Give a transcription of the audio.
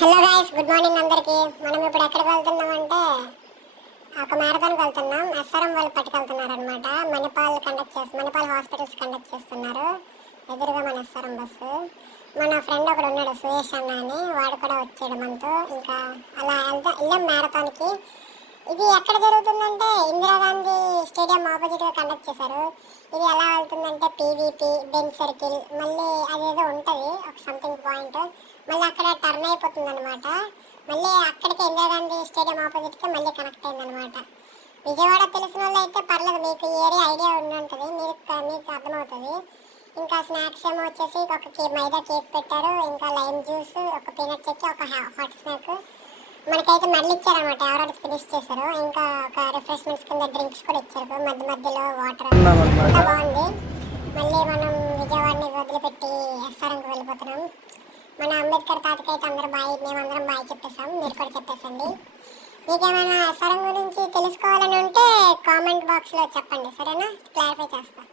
Hello guys, good morning అందరికి. మనం ఇప్పుడు ఎక్కడికి వెళ్తున్నామంటే ఒక మ్యారథాన్కి వెళ్తున్నాం. ఎస్ఆర్ఎం వాళ్ళు పట్టుకెళ్తున్నారు అనమాట. మణిపాల్ హాస్పిటల్స్ కండక్ట్ చేస్తున్నారు. ఎదురుగా మన ఎస్ఆర్ఎం బస్సు. మన ఫ్రెండ్ ఒకడు ఉన్నాడు, సుయేష్ అన్న అని, వాడు కూడా వచ్చాడు మనతో. ఇంకా అలా వెళ్ళాం మ్యారథాన్కి. ఇది ఎక్కడ జరుగుతుందంటే ఇందిరాగాంధీ స్టేడియం ఆపోజిట్గా కండక్ట్ చేశారు. ఇది ఎలా వెళ్తుందంటే పీవీపీ, బెన్ సర్కిల్, మళ్ళీ అదేదో ఉంటుంది ఒక సంథింగ్ పాయింట్, మళ్ళీ అక్కడ టర్న్ అయిపోతుంది అనమాట. మళ్ళీ అక్కడికి ఇందిరాగాంధీ స్టేడియం ఆపోజిట్కి మళ్ళీ కనెక్ట్ అయిందనమాట. విజయవాడ తెలిసిన వాళ్ళు అయితే పర్లేదు, మీకు ఈ ఏరియా ఐడియా ఉండి ఉంటుంది, మీకు అర్థమవుతుంది. ఇంకా స్నాక్స్ ఏమో వచ్చేసి ఒక మైదా కేక్ పెట్టారు, ఇంకా లైమ్ జ్యూస్, ఒక పీనట్ చెక్కి, ఒక హాట్ స్నాక్. మనకైతే మళ్ళీ ఇచ్చారనమాట, ఎవరో ఫినిష్ చేశారు. ఇంకా ఒక రిఫ్రెష్మెంట్స్ కింద డ్రింక్స్ కూడా ఇచ్చారు, మధ్య మధ్యలో వాటర్. అంతా బాగుంది. మళ్ళీ మనం విజయవాడని వదిలిపెట్టి ఎస్ఆర్ఎంకి వెళ్ళిపోతున్నాం. మన అంబేద్కర్ తాతకి అయితే అందరూ బాయ్, మేమందరం బాయ్ చెప్పేసాం, మీరు కూడా చెప్పేసండి. మీకేమైనా ఎస్ఆర్ఎం గురించి తెలుసుకోవాలని ఉంటే కామెంట్ బాక్స్లో చెప్పండి, సరేనా? క్లారిఫై చేస్తాను.